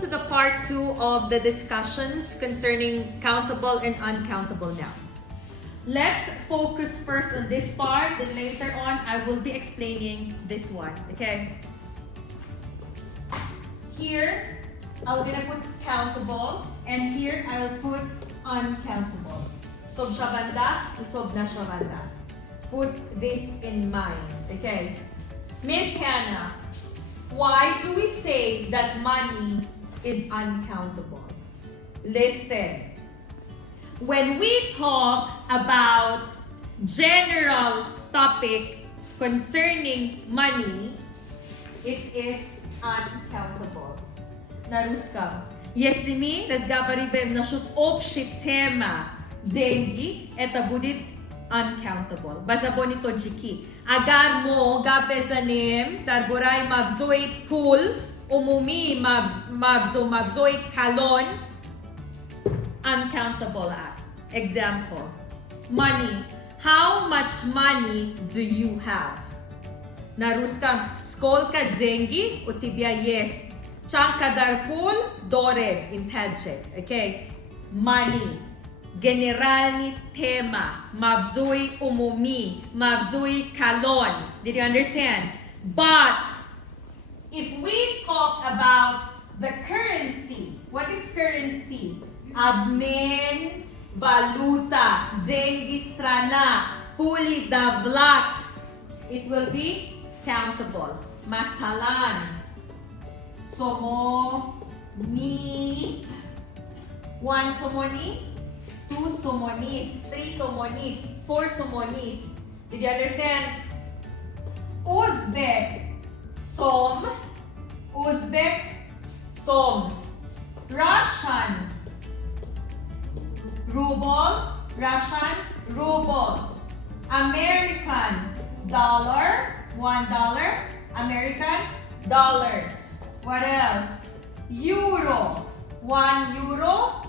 to the part 2 of the discussions concerning countable and uncountable nouns. Let's focus first on this part, then later on I will be explaining this one, okay? Here, I'm gonna put countable, and here I'll put uncountable. ҳисобшаванда, ҳисобнашаванда. Put this in mind, okay? Miss Hannah, why do we say that money is uncountable? Listen. When we talk about general topic concerning money, it is uncountable. Наруска. Если мы разговариваем насчет общей темы деньги, это будет uncountable. Базабони тоджики. Агар мо гапезанем, дарбораи мавзои пул, умуми мавзои калон, uncountable as. Example. Money. How much money do you have? На русском сколько деньги у тебя есть? Чанкадар пул дорог интеджет. Okay? Money. Генеральный тема. Мавзои умуми. Мавзои калон. Did you understand? But if we talk about the currency, what is currency? Обмен, валюта, деньги страна, пули давлат. It will be countable. Masalan, somoni, 1 somoni, 2 somonis, 3 somonis, 4 somonis. Did you understand? Uzbek, som, Uzbek, soms. Russian, ruble, Russian rubles. American dollar, $1, American dollars. What else? Euro, 1 euro,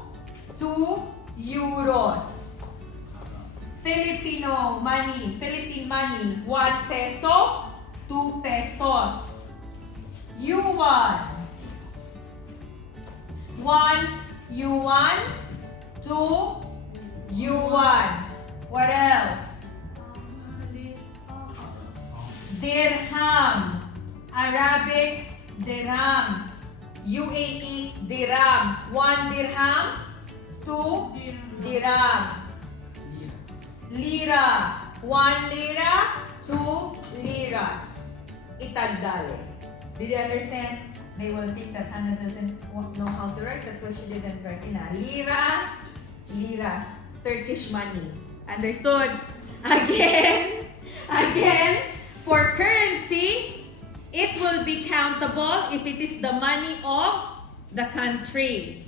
2 euros. Filipino money, Philippine money, 1 peso, 2 pesos. Yuan, 1 yuan, 2 yuans. What else? Dirham, Arabic dirham, UAE dirham, 1 dirham, 2 dirhams. Lira, 1 lira, 2 liras. Itagdale. Did you understand? They will think that Hannah doesn't know how to write. That's why she didn't write in. Lira, liras, Turkish money. Understood? Again, for currency, it will be countable if it is the money of the country.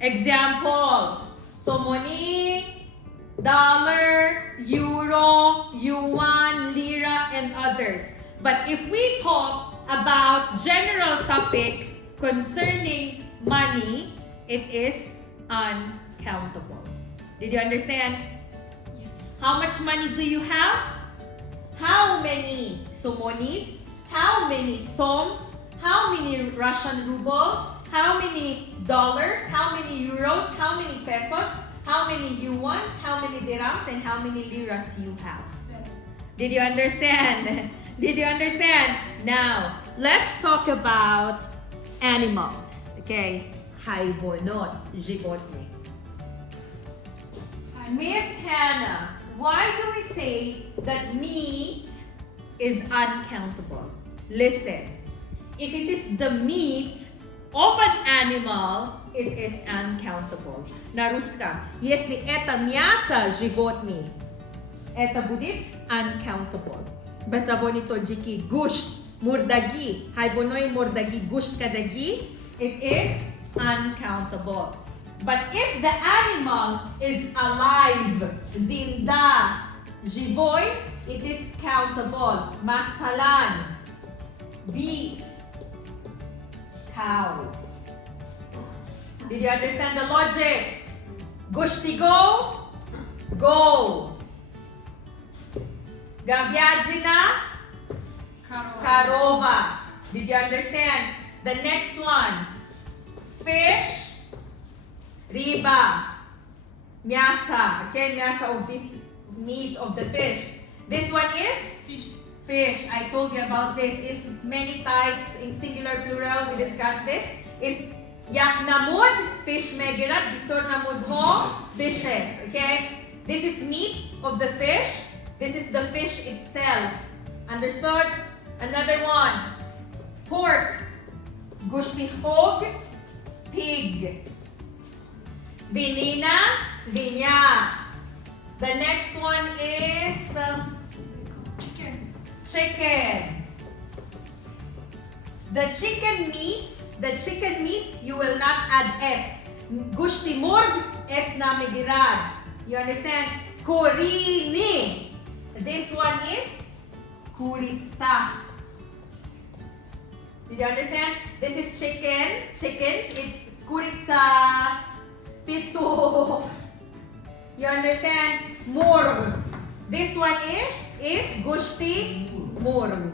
Example, somoni, dollar, euro, yuan, lira, and others. But if we talk about general topic concerning money, it is uncountable. Did you understand? Yes. How much money do you have? How many somonis? How many soms? How many Russian rubles? How many dollars? How many euros? How many pesos? How many yuans? How many dirhams? And how many liras you have? Did you understand? Did you understand? Now, let's talk about animals. Okay? Hayvonot, животные. Miss Hannah, why do we say that meat is uncountable? Listen, if it is the meat of an animal, it is uncountable. На русском, если это мясо животных, это будет uncountable. Базабони тоджики, гушт, мурдаги, хайвоной мурдаги, гушт кадаги, it is uncountable. But if the animal is alive, zinda, живой, it is countable. Masalan, beef, cow. Did you understand the logic? Gushtigo, go. Gavyadzina, Karova. Did you understand? The next one. fish, riba, мясо. Okay, мясо of this meat of the fish. This one is fish. I told you about this. If many types in singular plural, we discussed this. If yak namud, fish megirat, bisor namud ho, fishes. Okay, this is meat of the fish. This is the fish itself. Understood? Another one. Pork. Gushtihog, pig. Svinina, svinya. The next one is chicken. The chicken meat, you will not add S. Gushtimurg, S na medirad. You understand? Kurini. This one is kuritsa. Did you understand? This is chicken. Chickens, it's kuritsa, pito. You understand? Murg. This one is gushti murg.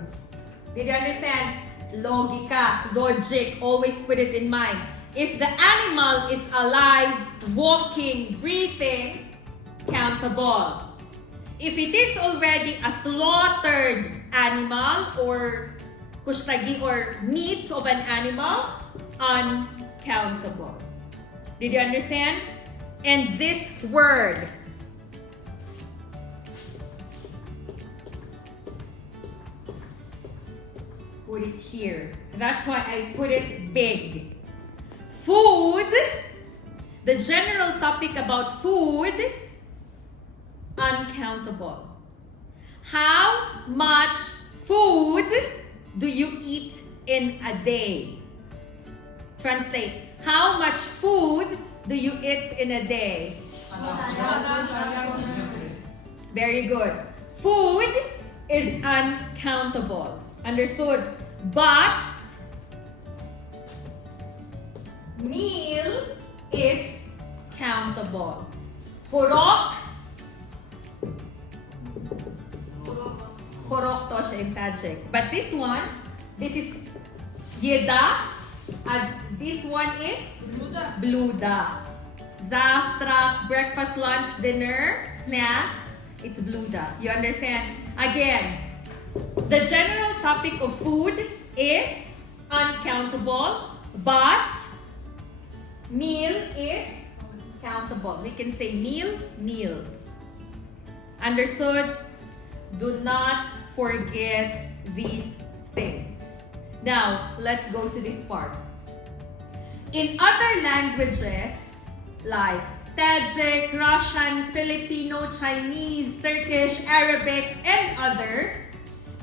Did you understand? Logika, logic. Always put it in mind. If the animal is alive, walking, breathing, countable. If it is already a slaughtered animal or kushtagi or meat of an animal, uncountable. Did you understand? And this word, put it here. That's why I put it big. Food, the general topic about food, uncountable. How much food do you eat in a day? Translate. How much food do you eat in a day? Very good. Food is uncountable. Understood? But meal is countable. Khurok. Khurok to siya in Tajik. But this one, this is yeda. And this one is bluda. Zavtrak, breakfast, lunch, dinner, snacks. It's bluda. You understand? Again, the general topic of food is uncountable, but meal is countable. We can say meal, meals. Understood? Do not forget these things. Now, let's go to this part. In other languages, like Tajik, Russian, Filipino, Chinese, Turkish, Arabic, and others,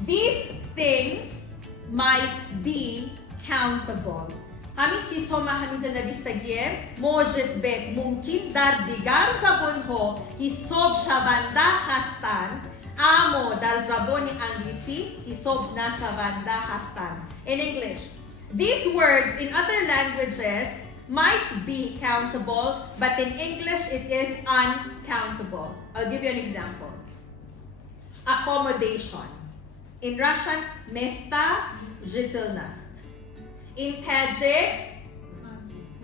these things might be countable. همین چیزها ما همینجا نویستگیه موجد به ممکن در دیگر زبانها ҳисобшаванда هستند اما در زبان انگلیسی ҳисобнашаванда هستند. In English, these words in other languages might be countable, but in English it is uncountable. I'll give you an example. Accommodation. In Russian, место жительность. In Tajik,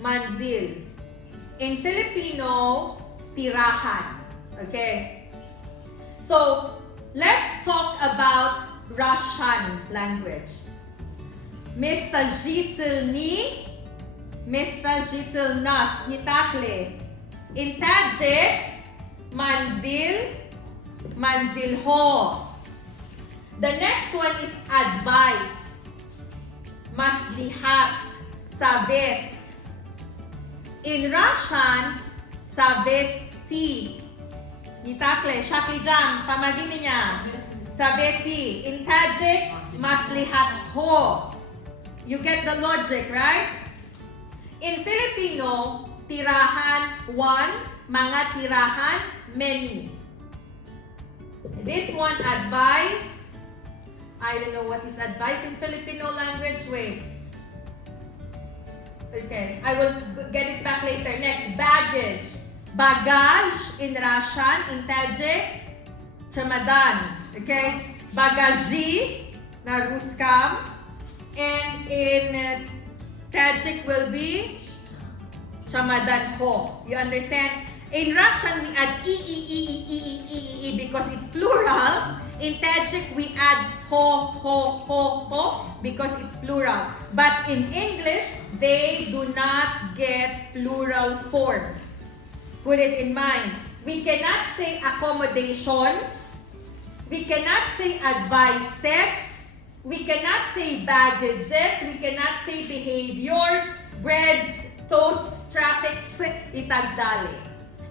manzil. In Filipino, tirahan. Okay? So, let's talk about Russian language. Место жительни, место жительность, не так ли? In Tajik, manzil, manzilho. The next one is advice. Maslihat, savet. In Russian, saveti. Не так ли? Шакли jam, помоги меня. Saveti. In Tajik, maslihat ho. You get the logic, right? In Filipino, tirahan one, mga tirahan many. This one, advice. I don't know what is advice in Filipino language. Wait. Okay, I will get it back later. Next, baggage. Bagage in Russian, in Tajik, chamadan. Okay? Bagaji na Ruskam. And in Tajik will be Ҳисобшаванда. You understand? In Russian, we add e because it's plurals. In Tajik, we add ho because it's plural. But in English, they do not get plural forms. Put it in mind. We cannot say accommodations. We cannot say advices. We cannot say baggages. We cannot say behaviors, breads, toasts, traffics, itagdali.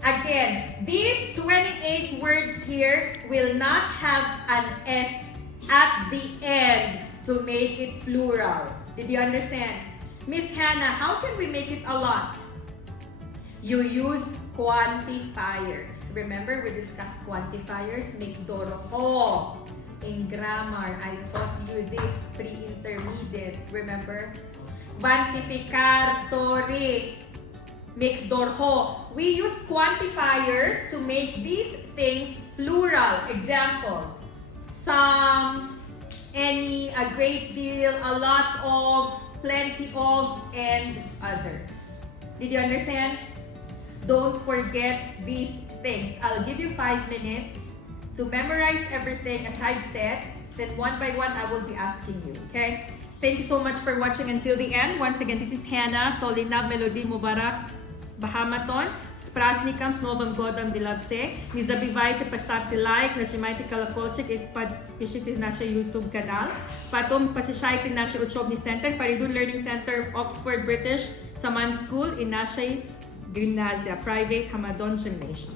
Again, these 28 words here will not have an S at the end to make it plural. Did you understand? Miss Hannah, how can we make it a lot? You use quantifiers. Remember, we discussed quantifiers. Mikdorho. In grammar, I taught you this pre-intermediate. Remember? Quantificatori. Mikdorho. We use quantifiers to make these things plural. Example, some, any, a great deal, a lot of, plenty of, and others. Did you understand? Don't forget these things. I'll give you 5 minutes to memorize everything as I've said. Then one by one, I will be asking you. Okay? Thank you so much for watching until the end. Once again, this is Hannah. Solinav Melody Mubarak Bahamaton. S praznikam, s Novim Godom Dila vse. Не забивайте поставьте лайк, нажимайте колокольчик и подпишитесь на наш YouTube канал. Потом посещайте наш учебный центр Faridun Learning Center, Oxford, British, Saman School и нашей гимназия Private Hamadon Gymnasium.